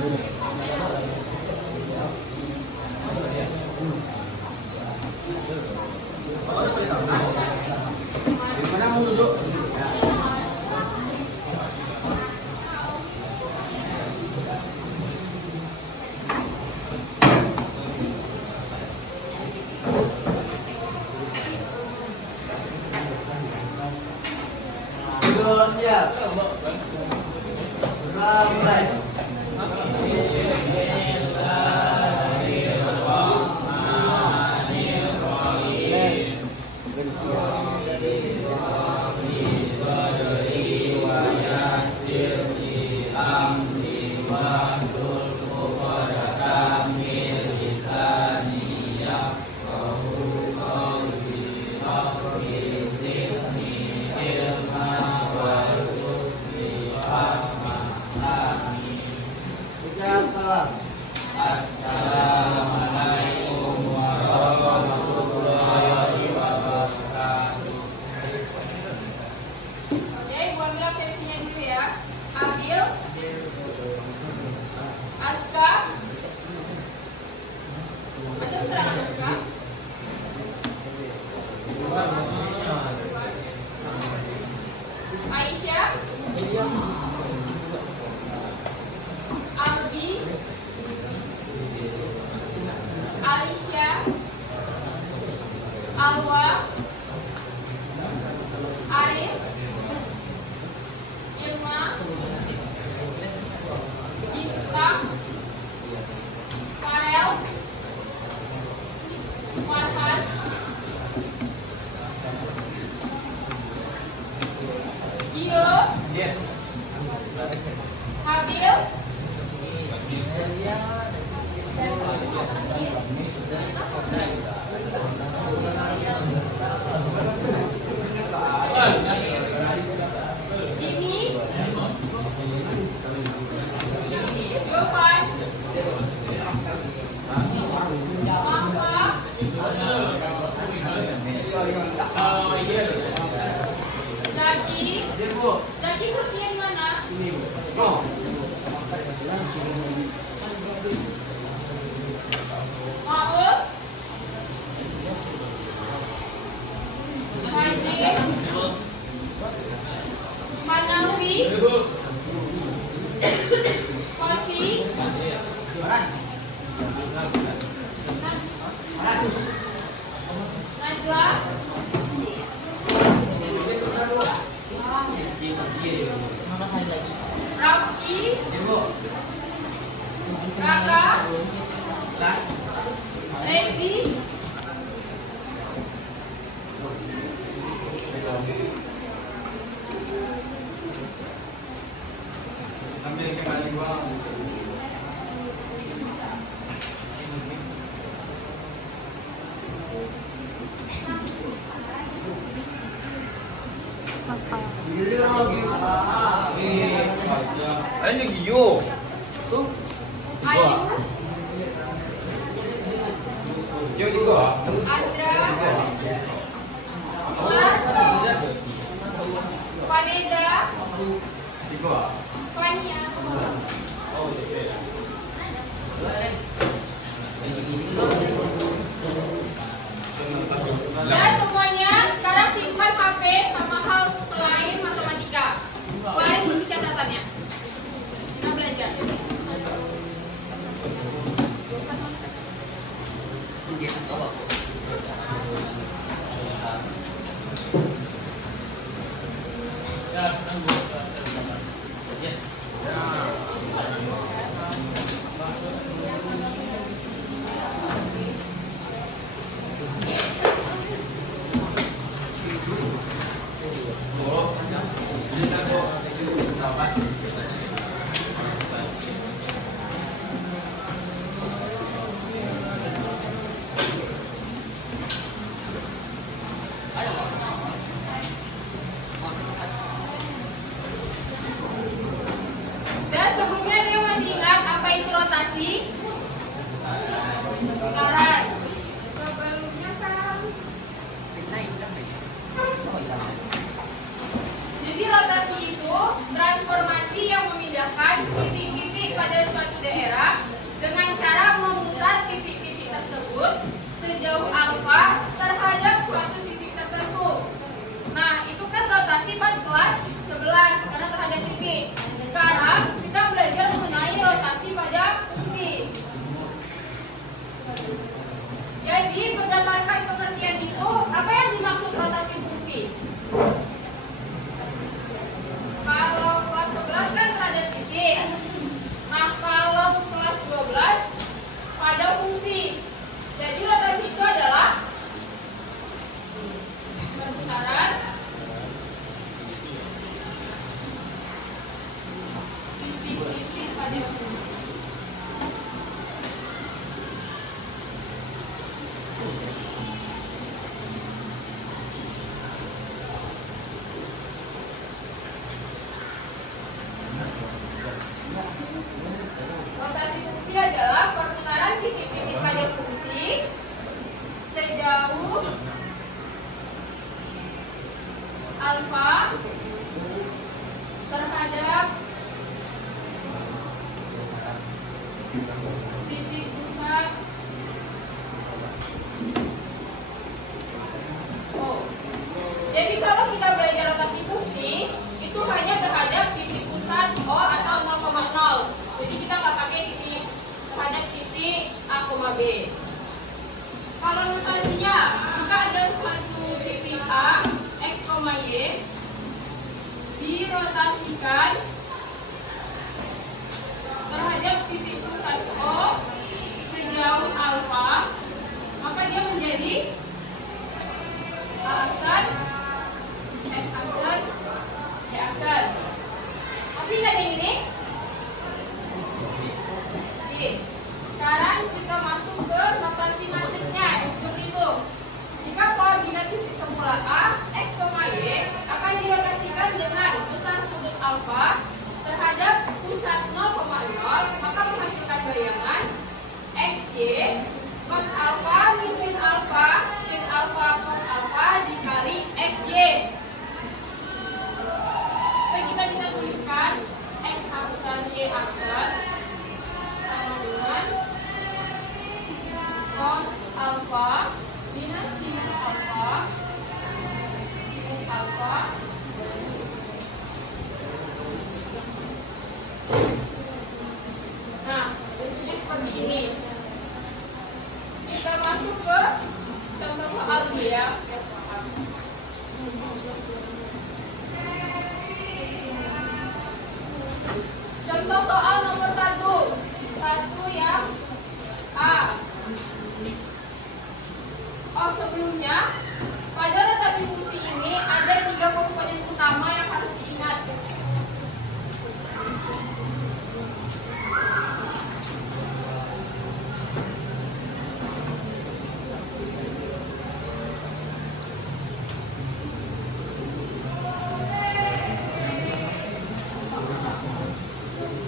Mana mau duduk? Siap. Mulai. Assalamualaikum warahmatullahi wabarakatuh. Oke, buat bilang sesinya dulu ya. Abil, Aska, ada keterangan Aska? Aisyah, Albi, Aisyah, Alwa, Arif, Ilma, Gita, Farel, Farhan, Iyo, Habil, Jimmy, Jovan, Mama, Zaki. Zaki kursinya di mana? Maul, Haji, Hanafi, Kosi, Najwa, Rafki, Raka, Redi, Ambil kembali gua. Ini Gio. Tuh. Ayu, Gio juga. Andra, Umar, Vanessa, Juga. Fania. Ya semuanya sekarang simpan HP sama hal selain matematika. Kemarin dulu catatannya. Kita belajar. tiga fungsi. Rotasi fungsi adalah perputaran titik-titik pada fungsi sejauh alfa terhadap titik pusat O. Jadi kalau kita belajar rotasi fungsi itu hanya terhadap titik pusat O atau 0,0. Jadi kita nggak pakai titik terhadap titik A, B. Kalau rotasinya jika ada suatu titik A, X, Y dirotasikan terhadap titik pusat O sejauh alfa, maka dia menjadi A aksen, X aksen, Y aksen. Masih ingat yang ini? Sekarang kita masuk ke notasi matriksnya seperti itu. Jika koordinat titik semula A, X, Y akan dirotasikan dengan besar sudut alfa terhadap pusat 0,0, maka menghasilkan bayangan XY cos alfa min sin alfa cos alfa dikali XY. Jadi kita bisa tuliskan X aksen Y aksen sama dengan cos alfa minus sinus alfa Nah, bentuknya seperti ini. Kita masuk ke contoh soal dulu ya. Contoh soal nomor 1. Satu yang A. Oh, sebelumnya pada rotasi fungsi ini ada 3 komponen utama yang harus diingat.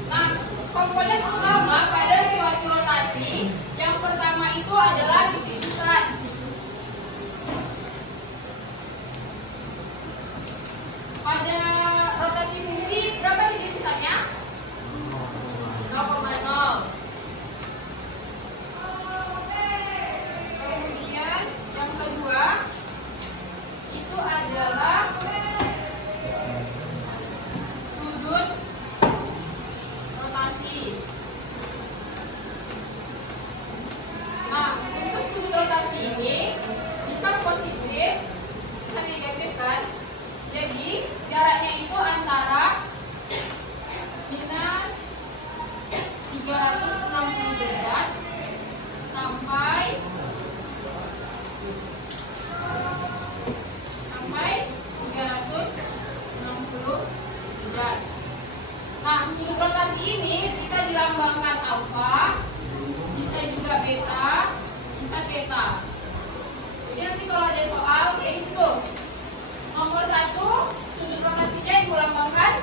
Nah, komponen utama pada suatu rotasi yang pertama itu adalah titik pusat. Pada rotasi fungsi berapa titik pusatnya? 0,0. Kemudian yang kedua itu adalah sudut rotasi. Nah, untuk sudut rotasi ini bisa positif, bisa negatif kan? Jadi jaraknya itu antara minus 360 derajat sampai 360 derajat. Nah, sudut rotasi ini bisa dilambangkan alfa, bisa juga beta, bisa theta. Jadi nanti kalau ada soal kayak gitu tuh. Nomor 1 sudut rotasinya yang dilambangkan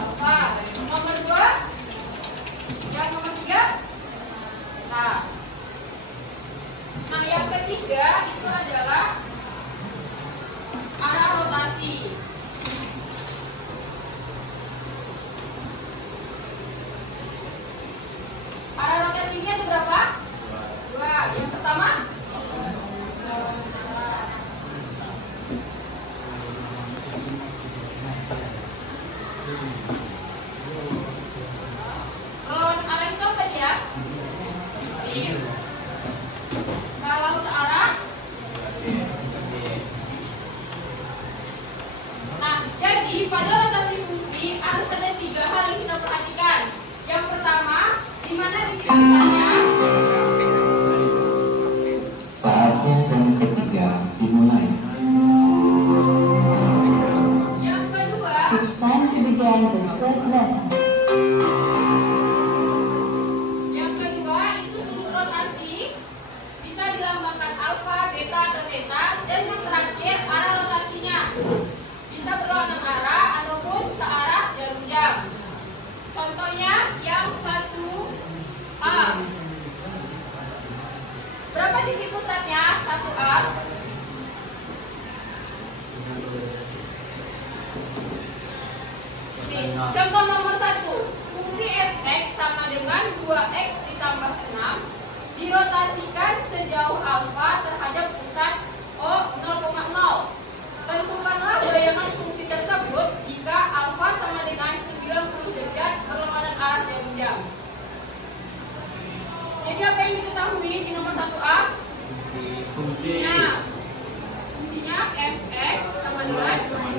alfa. Nomor 2 yang nomor 3 theta. Nah, yang ketiga itu adalah arah rotasi. Arah rotasinya itu berapa? 2. Yang pertama arah itu apa dia? Kalau searah, nah jadi pada rotasi fungsi harus ada 3 hal yang kita perhatikan. Yang pertama, di mana titik pusatnya? Saatnya jam ketiga dimulai. Yang kedua, It's time to begin the third lesson. Jadi apa yang diketahui di nomor 1A? Fungsi Fungsinya fx sama dengan 2x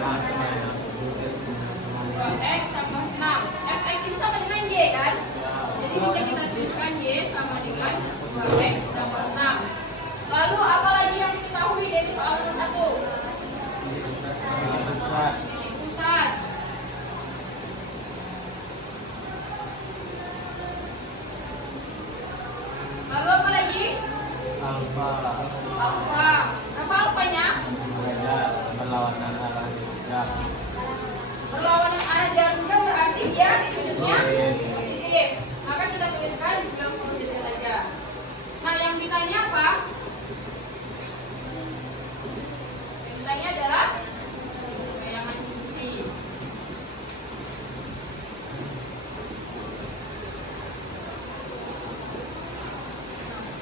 tambah 6. Fx ini sama dengan y kan? Jadi bisa kita tuliskan y sama dengan 2x tambah 6. Lalu apa lagi yang diketahui dari soal nomor 1? Titik pusat. Lalu apa lagi? alfa Alfa. Apa alfanya? berlawanan arah jarak. Berlawanan arah jarumnya berarti dia sudutnya positif. Maka kita tuliskan 90 derajat aja. Nah, yang ditanya apa? Yang ditanya adalah bayangan fungsi.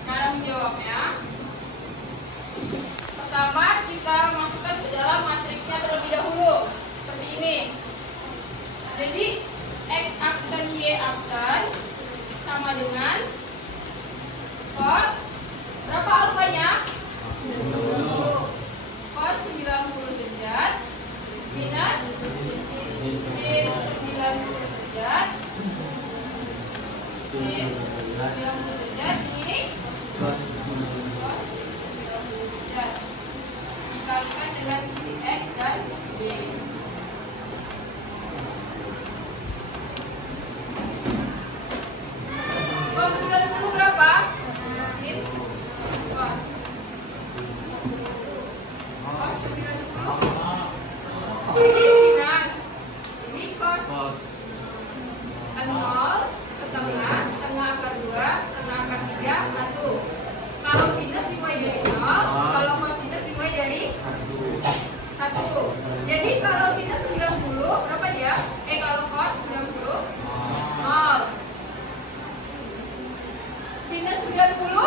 Cara menjawabnya, pertama kita masukkan ke dalam matriksnya terlebih dahulu seperti ini. Jadi x aksen y aksen sama dengan cos berapa alfanya? 90. Cos 90 derajat minus sin 90 derajat sin 90 derajat ini cos 90 derajat dikalikan dengan titik x dan y. Cos 90 berapa? Sin cos. Cos 90 ini sinus. Ini cos 0 setengah, setengah akar 2, setengah akar 3, 1. Kalau sinus dimulai dari 0, kalau kosinus dimulai dari 1. Jadi kalau sinus 90 berapa dia? Kalau cos 90 0. Sinus 90 1.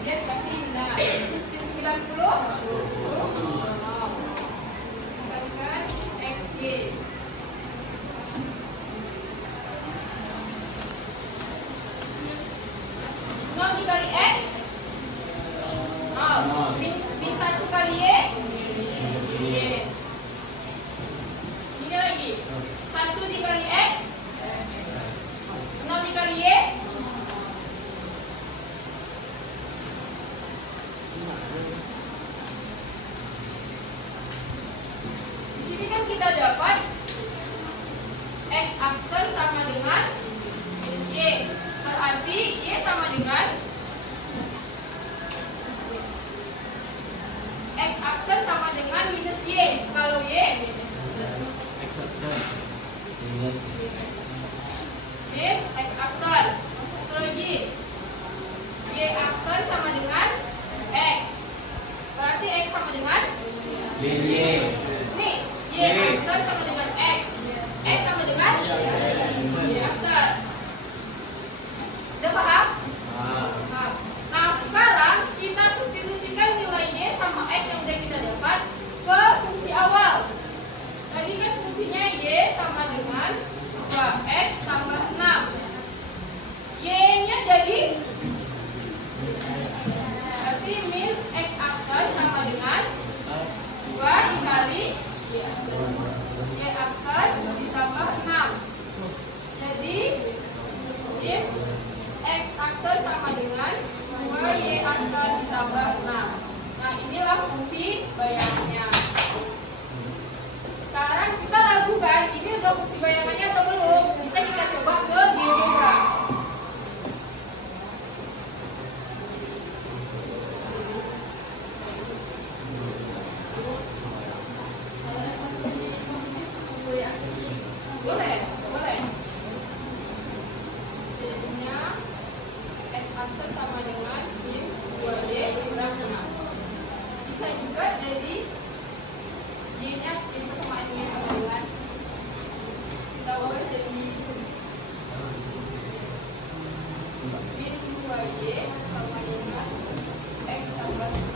Dia kasih benar. Sin 90 1. Kalikan xy. 0 dikali x 0. Min 1 kali y y. Ini lagi 1 dikali x 0 dikali y. Di sini kan kita dapat x aksen sama dengan minus y. Berarti y sama dengan x aksen sama dengan minus y. Kalau y min x aksen. Satu lagi y aksen sama dengan x. Berarti x sama dengan nih y aksen sama dengan x. X sama dengan y aksen. Udah paham? Nah, sekarang kita substitusikan nilai y sama x yang udah kita dapat ke fungsi awal. Tadi kan fungsinya y sama dengan 2x tambah 6. Y-nya jadi berarti min x aksen sama dengan 2 dikali y aksen ditambah 6. Jadi min x aksen sama dengan 2y aksen ditambah 6. Nah, inilah fungsi bayangannya. Sekarang kita ragukan ini udah fungsi bayangannya atau belum. Bisa kita coba ke GeoGebra. Boleh, boleh. Jadinya x aksen sama dengan min 2y kurang 6. Bisa juga jadi y-nya jadi persamaan y sama dengan kita ubah jadi min 2y sama dengan x tambah 6.